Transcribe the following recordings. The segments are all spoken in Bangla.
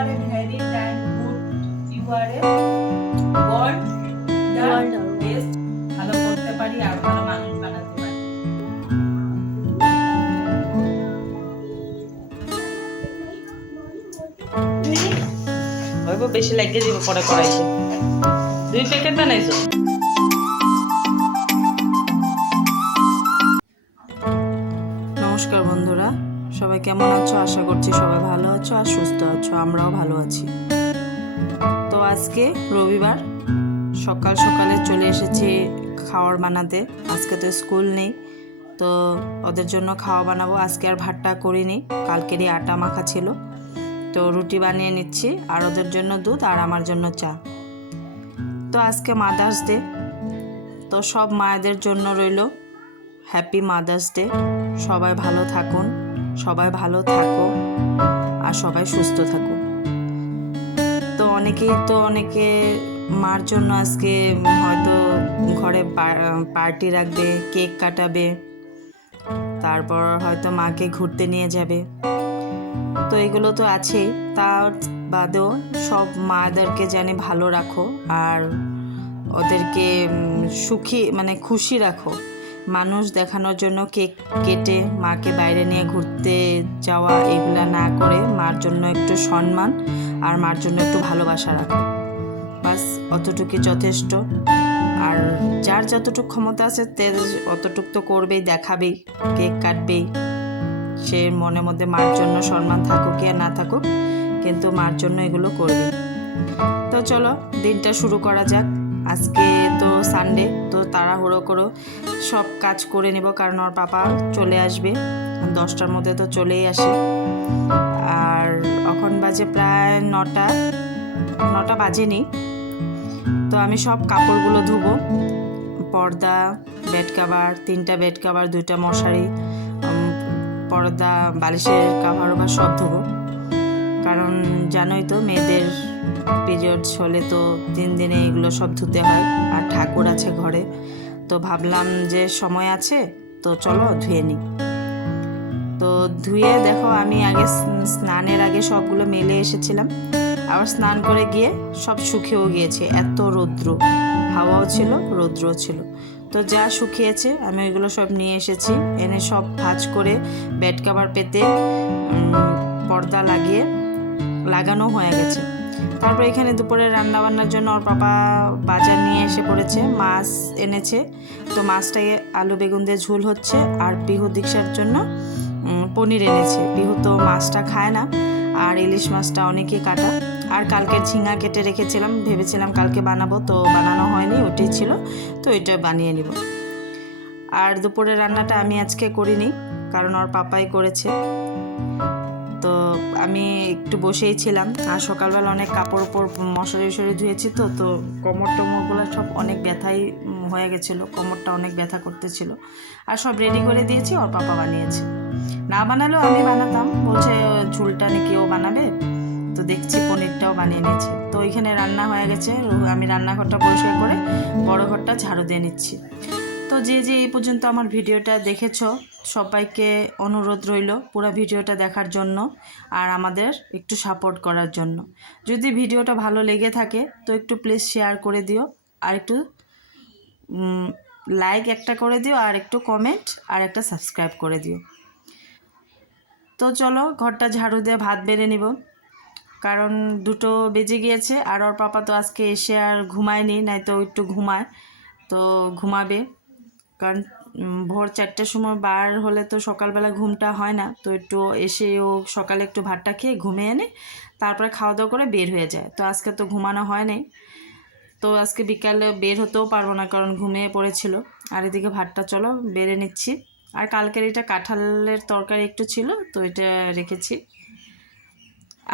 R a very time good, you are a god the best. ভালো করতে পারি আর ভালো মানুষ বানাতে পারি। হইব বেশি লাগিয়ে দিব পরে করাইছে। 2 প্যাকেট বানাইছো? নমস্কার বন্ধুরা, সবাই কেমন আছো? আশা করছি সবাই ভালো আছো আর সুস্থ আছো। আমরাও ভালো আছি। তো আজকে রবিবার, সকাল সকালে চলে এসেছি খাবার বানাতে। আজকে তো স্কুল নেই, তো ওদের জন্য খাওয়া বানাবো। আজকে আর ভাতটা করিনি, কালকেরই আটা মাখা ছিল। তো রুটি বানিয়ে নিচ্ছি, আর ওদের জন্য দুধ আর আমার জন্য চা। তো আজকে মাদার্স ডে, তো সব মায়েদের জন্য রইল হ্যাপি মাদার্স ডে। সবাই ভালো থাকুন, সবাই ভালো থাকো আর সবাই সুস্থ থাকো। তো অনেকে মার জন্য আজকে হয়তো ঘরে পার্টি রাখবে, কেক কাটাবে, তারপর হয়তো মাকে ঘুরতে নিয়ে যাবে। তো এগুলো তো আছেই, তার বাদেও সব মাদেরকে জানি ভালো রাখো আর ওদেরকে সুখী খুশি রাখো। মানুষ দেখানোর জন্য কেক কেটে মাকে বাইরে নিয়ে ঘুরতে যাওয়া এগুলা না করে মার জন্য একটু সম্মান আর মার জন্য একটু ভালোবাসা রাখো। বাস অতটুকুই যথেষ্ট। আর যার যতটুকু ক্ষমতা আছে অতটুক তো করবেই, দেখাবেই, কেক কাটবেই। সে মনের মধ্যে মার জন্য সম্মান থাকুক আর না থাকুক, কিন্তু মার জন্য এগুলো করবে। তো চলো দিনটা শুরু করা যাক। আজকে তো সানডে, তো তাড়াহুড়ো করো সব কাজ করে নেব, কারণ ওর পাপা চলে আসবে 10টার মধ্যে, তো চলেই আসে। আর এখন বাজে প্রায় 9টা বাজেনি। তো আমি সব কাপড়গুলো ধুবো, পর্দা, বেড কাভার, 3টা বেড কাভার, 2টা মশারি, পর্দা, বালিশের কাভার বা সব ধুবো। কারণ জানোই তো মেয়েদের পিরিয়ডস হলে তো 3 দিনে এগুলো সব ধুতে হয়, আর ঠাকুর আছে ঘরে। তো ভাবলাম যে সময় আছে, তো চলো ধুয়ে নিই। তো ধুয়ে দেখো আমি আগে স্নানের আগে সবগুলো মেলে এসেছিলাম, আবার স্নান করে গিয়ে সব শুকিয়েও গিয়েছে। এত রৌদ্র, হাওয়াও ছিল, রৌদ্রও ছিল। তো যা শুকিয়েছে আমি ওইগুলো সব নিয়ে এসেছি, এনে সব ভাঁজ করে বেড কাভার পেতে পর্দা লাগানো হয়ে গেছে। তারপর এখানে দুপুরে রান্নাবান্নার জন্য ওর পাপা বাজার নিয়ে এসে পড়েছে, মাছ এনেছে। তো মাছটাকে আলু বেগুন দিয়ে ঝোল হচ্ছে, আর পিহু দীক্ষার জন্য পনির এনেছে। পিহু তো মাছটা খায় না, আর ইলিশ মাছটা অনেকই কাটা। আর কালকে ঝিঙা কেটে রেখেছিলাম, ভেবেছিলাম কালকে বানাবো, তো বানানো হয়নি, ওটাই ছিল, তো ওইটা বানিয়ে নিব। আর দুপুরে রান্নাটা আমি আজকে করিনি, কারণ ওর পাপাই করেছে। তো আমি একটু বসেই ছিলাম, আর সকালবেলা অনেক কাপড় মশারি ধুয়েছি। তো কোমর টোমরগুলো সব অনেক ব্যথাই হয়ে গেছিলো, কোমরটা অনেক ব্যথা করতেছিল। আর সব রেডি করে দিয়েছি, ওর পাপা বানিয়েছে। না বানালেও আমি বানাতাম, বলছে ঝুলটা নাকি ও বানাবে। তো দেখছি পনিরটাও বানিয়ে নিয়েছে। তো ওইখানে রান্না হয়ে গেছে, আমি রান্নাঘরটা পরিষ্কার করে বড় ঘরটা ঝাড়ু দিয়ে নিচ্ছি। তো যে এই পর্যন্ত আমার ভিডিওটা দেখেছো, সবাইকে অনুরোধ রইল পুরো ভিডিওটা দেখার জন্য আর আমাদের একটু সাপোর্ট করার জন্য। যদি ভিডিওটা ভালো লেগে থাকে তো একটু প্লিজ শেয়ার করে দিও, আর একটু লাইক একটা করে দিও, আর একটু কমেন্ট আর একটা সাবস্ক্রাইব করে দিও। তো চলো ঘরটা ঝাড়ু দিয়ে ভাত বেড়ে নিব, কারণ 2টো বেজে গিয়েছে। আর ওর পাপা তো আজকে এসে আর ঘুমায়নি, নাই তো একটু ঘুমায়, তো ঘুমাবে। কারণ ভোর 4টার সময় বার হলে তো সকালবেলা ঘুমটা হয় না। তো একটু এসে ও সকালে একটু ভাতটা খেয়ে ঘুমিয়ে এনে তারপরে খাওয়া দাওয়া করে বের হয়ে যায়। তো আজকে তো ঘুমানো হয় নাই, তো আজকে বিকালে বের হতেও পারবো না, কারণ ঘুমিয়ে পড়েছিল। আর এদিকে ভাতটা চলো বেড়ে নিচ্ছি। আর কালকের এটা কাঁঠালের তরকারি একটু ছিল, তো এটা রেখেছি।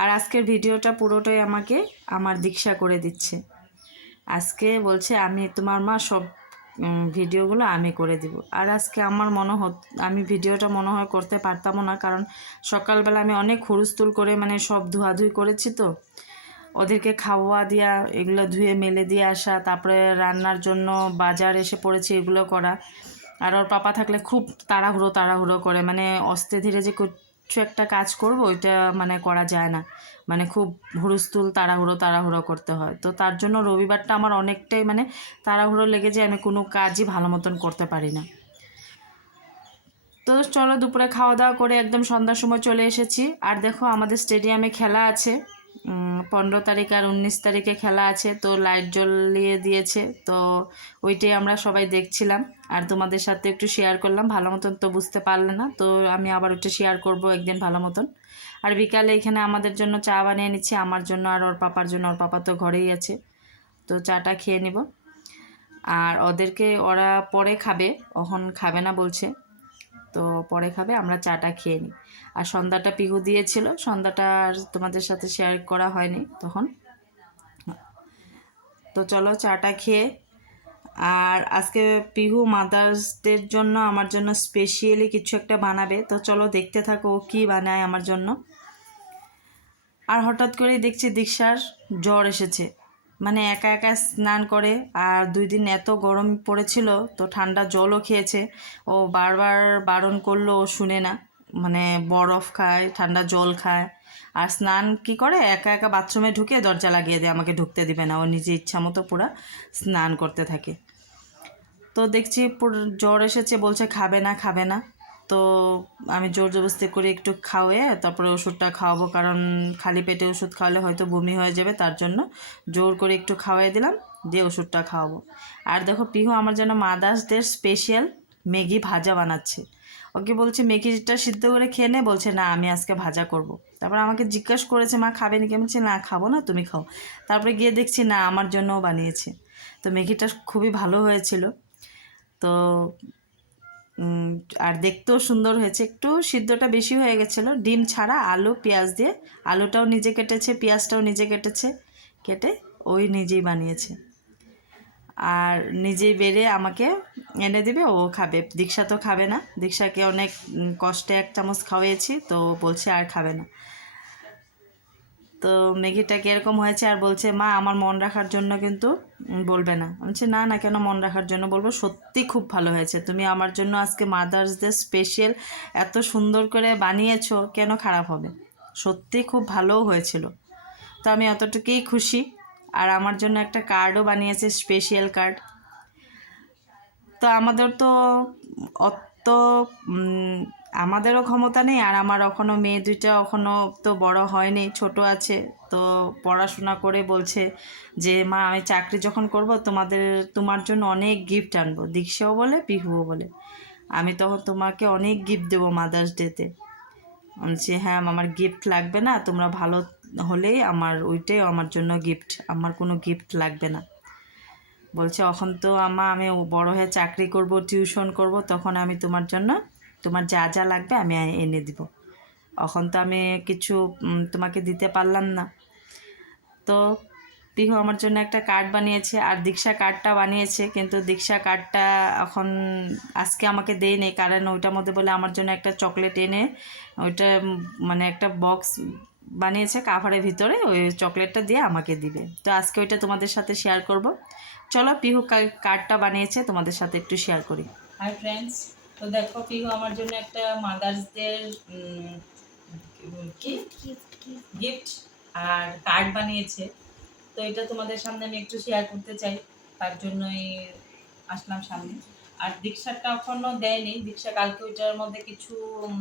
আর আজকের ভিডিওটা পুরোটাই আমাকে আমার দীক্ষা করে দিচ্ছে। আজকে বলছে আমি তোমার মা, সব ভিডিওগুলো আমি করে দিব। আর আজকে আমার আমি ভিডিওটা মনে হয় করতে পারতামও না, কারণ সকালবেলা আমি অনেক হুড়স্থুল করে সব ধোয়াধুয়ি করেছি। তো ওদেরকে খাওয়া দিয়া, এগুলো ধুয়ে মেলে দিয়ে আসা, তারপরে রান্নার জন্য বাজার এসে পড়েছে, এগুলো করা। আর ওর পাপা থাকলে খুব তাড়াহুড়ো করে, আস্তে ধীরে যে কিছু একটা কাজ করব ওইটা করা যায় না। মানে খুব হুড়স্থুল তাড়াহুড়ো করতে হয়। তো তার জন্য রবিবারটা আমার অনেকটাই মানে তাড়াহুড়ো লেগে যায়, আমি কোনো কাজই ভালো মতন করতে পারি না। তো চলো দুপুরে খাওয়া দাওয়া করে একদম সন্ধ্যার সময় চলে এসেছি। আর দেখো আমাদের স্টেডিয়ামে খেলা আছে, 15 তারিখ আর 19 তারিখে খেলা আছে। তো লাইট জ্বলিয়ে দিয়েছে, তো ওইটাই আমরা সবাই দেখছিলাম আর তোমাদের সাথে একটু শেয়ার করলাম। ভালো মতন তো বুঝতে পারলে না, তো আমি আবার ওটা শেয়ার করব একদিন ভালো মতন। আর বিকালে এখানে আমাদের জন্য চা বানিয়ে নিচ্ছি, আমার জন্য আর ওর পাপার জন্য। ওর পাপা তো ঘরেই আছে, তো চাটা খেয়ে নিব। আর ওদেরকে ওরা পরে খাবে, এখন খাবে না বলছে, তো পরে খাবে, আমরা চাটা খেয়ে নিই। আর সন্ধ্যাটা পিহু দিয়েছিল, সন্ধ্যাটা আর তোমাদের সাথে শেয়ার করা হয়নি তখন। তো চলো চাটা খেয়ে, আর আজকে পিহু মাদার্স ডের জন্য আমার জন্য স্পেশালি কিছু একটা বানাবে, তো চলো দেখতে থাকো ও কী বানায় আমার জন্য। আর হঠাৎ করেই দেখছি দীক্ষার জ্বর এসেছে, মানে একা একা স্নান করে। আর 2 দিন এত গরম পড়েছিল, তো ঠান্ডা জলও খেয়েছে। ও বারবার বারণ করলো, ও শুনে না, মানে বরফ খায়, ঠান্ডা জল খায়। আর স্নান কি করে, একা একা বাথরুমে ঢুকে দরজা লাগিয়ে দেয়, আমাকে ঢুকতে দিবে না। ও নিজে ইচ্ছা মতো পুরো স্নান করতে থাকে। তো দেখছি জ্বর এসেছে, বলছে খাবে না খাবে না। তো আমি জোর জবরদস্তি করে একটু খাওয়ে তারপরে ওষুধটা খাওয়াবো, কারণ খালি পেটে ওষুধ খাওয়ালে হয়তো বমি হয়ে যাবে, তার জন্য জোর করে একটু খাওয়াই দিলাম, দিয়ে ওষুধটা খাওয়াবো। আর দেখো পিহু আমার জন্য মাদার্স ডের স্পেশাল ম্যাগি ভাজা বানাচ্ছে। ওকে বলছে ম্যাগিটা সিদ্ধ করে খেয়ে নে, বলছে না আমি আজকে ভাজা করব। তারপর আমাকে জিজ্ঞাসা করেছে মা খাবে নাকি, বলছি না খাবো না, তুমি খাও। তারপরে গিয়ে দেখছি না আমার জন্যও বানিয়েছে। তো ম্যাগিটা খুবই ভালো হয়েছিল। তো আর দেখতেও সুন্দর হয়েছে, একটু সিদ্ধটা বেশি হয়ে গেছিলো, ডিম ছাড়া আলু পেঁয়াজ দিয়ে। আলুটাও নিজে কেটেছে, পেঁয়াজটাও নিজে কেটেছে, কেটে ওই নিজেই বানিয়েছে। আর নিজেই বেড়ে আমাকে এনে দেবে, ও খাবে। দীক্ষা তো খাবে না, দীক্ষাকে অনেক কষ্টে 1 চামচ খাওয়িয়েছি, তো বলছে আর খাবে না। তো ম্যাগিটা কীরকম হয়েছে আর বলছে মা আমার মন রাখার জন্য কিন্তু বলবে না। আমি বলছি না না, কেন মন রাখার জন্য বলবো, সত্যি খুব ভালো হয়েছে, তুমি আমার জন্য আজকে মাদার্স ডে স্পেশাল এত সুন্দর করে বানিয়েছো, কেন খারাপ হবে, সত্যি খুব ভালোও হয়েছিল। তো আমি অতটুকুই খুশি। আর আমার জন্য একটা কার্ডও বানিয়েছে, স্পেশাল কার্ড। তো আমাদের তো অত আমাদেরও ক্ষমতা নেই, আর আমার এখনও মেয়ে 2টা এখনও তো বড় হয়নি, ছোট আছে। তো পড়াশোনা করে বলছে যে মা আমি চাকরি যখন করব তোমার জন্য অনেক গিফট আনবো, দীক্ষাও বলে পিহুও বলে, আমি তখন তোমাকে অনেক গিফট দেবো মাদার্স ডেতে। বলছি হ্যাঁ আমার গিফট লাগবে না, তোমরা ভালো হলেই আমার ওইটাই আমার জন্য গিফট, আমার কোনো গিফট লাগবে না। বলছে এখন তো আমি বড় হয়ে চাকরি করব, টিউশন করব, তখন আমি তোমার জন্য তোমার যা যা লাগবে আমি এনে দিব, এখন তো আমি কিছু তোমাকে দিতে পারলাম না। তো পিহু আমার জন্য একটা কার্ড বানিয়েছে, আর দীক্ষা কার্ডটা বানিয়েছে, কিন্তু দীক্ষা কার্ডটা এখন আজকে আমাকে দেয়নি, কারণ ওইটার মধ্যে বলে আমার জন্য একটা চকলেট এনে ওইটা মানে একটা বক্স বানিয়েছে কাভারের ভিতরে, ওই চকলেটটা দিয়ে আমাকে দিবে। তো আজকে ওইটা তোমাদের সাথে শেয়ার করব। চলো পিহু কার্ডটা বানিয়েছে তোমাদের সাথে একটু শেয়ার করি। হাই ফ্রেন্ডস, তো দেখো পিহু আমার জন্য একটা মাদার্স ডে কি গিফট আর কার্ড বানিয়েছে। তো এটা তোমাদের সামনে আমি একটু শেয়ার করতে চাই, তার জন্যই আসলাম সামনে। আর দীক্ষাটা এখনও দেয়নি, দীক্ষা কালকে ওইটার মধ্যে কিছু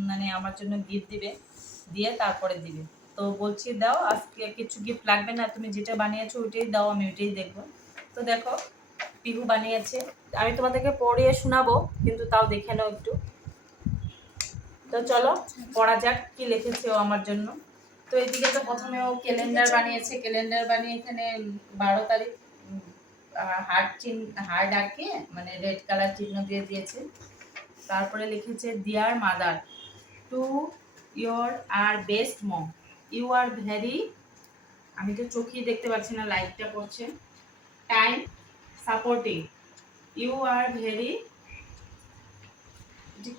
মানে আমার জন্য গিফট দিবে, দিয়ে তারপরে দিবে। তো বলছি দাও আজকে কিছু গিফট লাগবে না, তুমি যেটা বানিয়েছো ওইটাই দাও, আমি ওইটাই দেখবো। তো দেখো পিহু বানিয়েছে, আমি তোমাদেরকে পড়িয়ে শোনাবো, কিন্তু তাও দেখে নাও একটু। তো চলো পড়া যাক কি লিখেছে ও আমার জন্য। তো এদিকে তো প্রথমে ও ক্যালেন্ডার বানিয়েছে, ক্যালেন্ডার বানিয়ে এখানে 12 তারিখ হার্ট আঁকিয়ে মানে রেড কালার চিহ্ন দিয়ে দিয়েছে। তারপরে লিখেছে dear mother, to your are best mom, you are very, আমি তো চোখেই দেখতে পাচ্ছি না, লাইটটা পড়ছে, time supporting, you are very,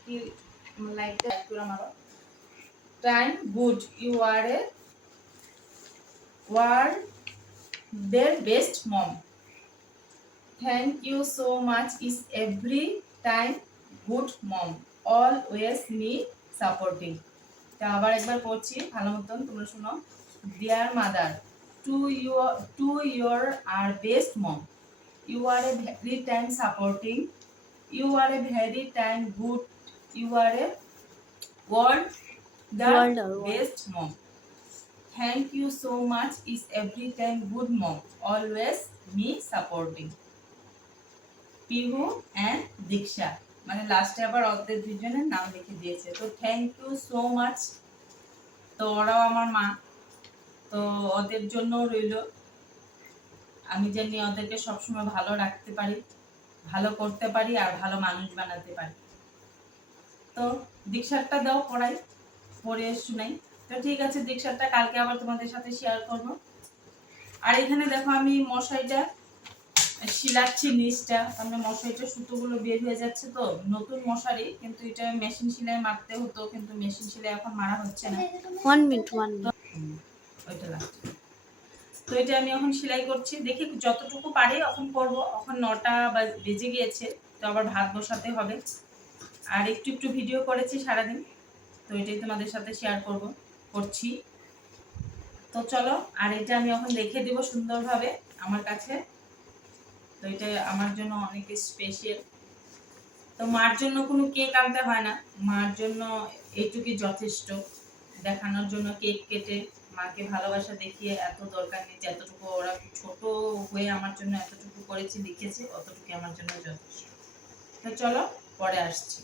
কি লাইটটা পুরো মারো, time good, you are a world দের best mom, thank you so much is every time good mom, always me supporting. তা আবার একবার পড়ছি ভালো মতন, তোমরা শোনো। dear mother, to your our best mom. You are a very time supporting. You are a very time good. You are a world the best mom. Thank you so much. Is every time good mom. Always me supporting. Pihu and দীক্ষা, মানে লাস্টে আবার ওদের দুজনের নাম লিখে দিয়েছে। তো থ্যাংক ইউ সো মাচ। তো ওরাও আমার মা, তো ওদের জন্য রইল আমি জানি ওদেরকে সবসময় ভালো রাখতে পারি, ভালো করতে পারি আর ভালো মানুষ বানাতে পারি। তো দীক্ষারটা দাও পড়াই, পড়ে শুনাই। তো ঠিক আছে, দীক্ষারটা কালকে আবার তোমাদের সাথে শেয়ার করব। আর এখানে দেখো আমি মশাইটা শিলাচ্ছি নিচটা, আমরা মশারিটা সুতোগুলো বের হয়ে যাচ্ছে। তো নতুন মশারি, কিন্তু এটা মেশিন সেলাই মারতে হতো, কিন্তু মেশিন সেলাই এখন মারা হচ্ছে না। 1 মিনিট ওইটা লাগছে। তো এটা আমি এখন সেলাই করছি, দেখি যতটুকু পারি এখন করব। এখন 9টা বেজে গিয়েছে, তো আবার ভাত বসাতে হবে। আর একটু একটু ভিডিও করেছি সারাদিন, তো এটাই তোমাদের সাথে শেয়ার করছি। তো চলো, আর এটা আমি এখন রেখে দেব সুন্দরভাবে আমার কাছে। তো এটা আমার জন্য অনেক স্পেশাল। তো মার জন্য কোনো কেক আনতে হয় না, মার জন্য এইটুকুই যথেষ্ট। দেখানোর জন্য কেক কেটে মাকে ভালোবাসা দেখিয়ে এত দরকার নেই, যতটুকু ওরা ছোট হয়ে আমার জন্য এতটুকু করেছে লিখেছে, অতটুকু আমার জন্য যথেষ্ট। তো চলো পরে আসছি।